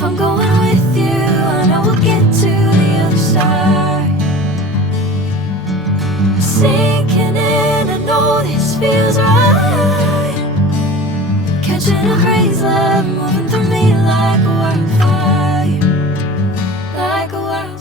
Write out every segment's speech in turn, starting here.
If I'm going with you, I know we'll get to the other side. Sinking in, I know this feels right. Catching a breeze, love moving through me like a wildfire, like a wildfire.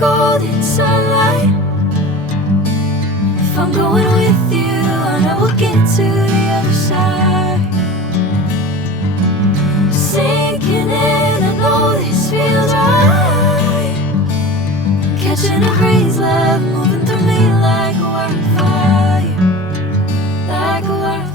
Golden sunlight. If I'm going with you, I know we'll get to the other side. Sinking in, I know this feels right. Catching a breeze, love moving through me like a wildfire, like a wildfire.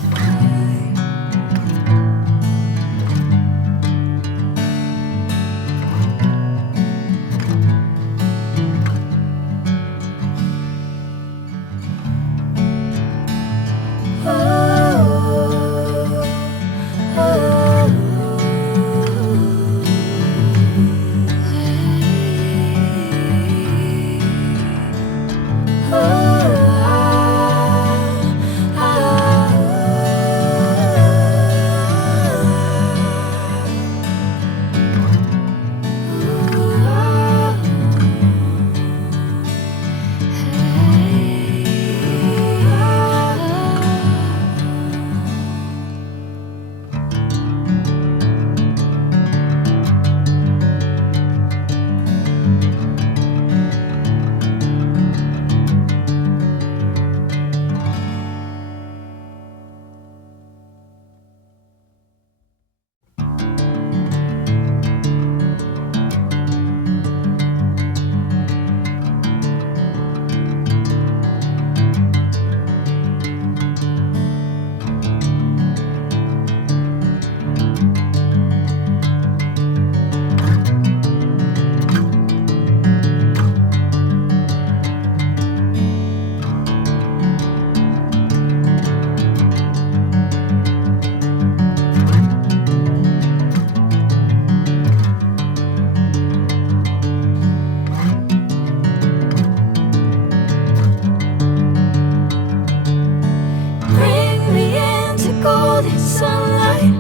Sunlight.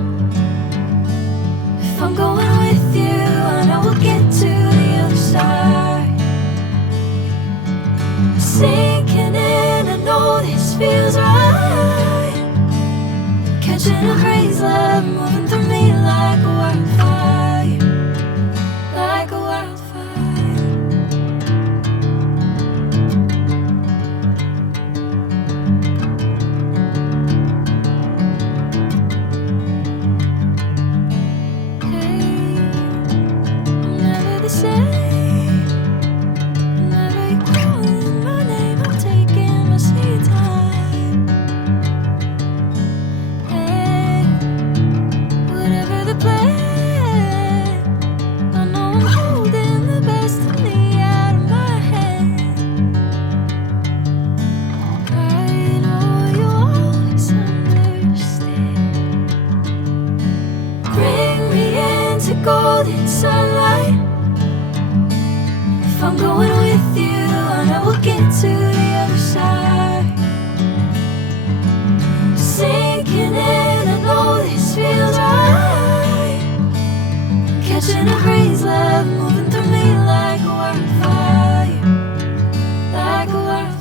If I'm going with you, I know we'll get to the other side. Sinking in, I know this feels right. Catching a breeze, love moving through me like a wildfire, like a wildfire. Golden sunlight. If I'm going with you, I know we'll get to the other side. Sinking in, I know this feels right. Catching a breeze, love moving through me like a wildfire, like a wildfire.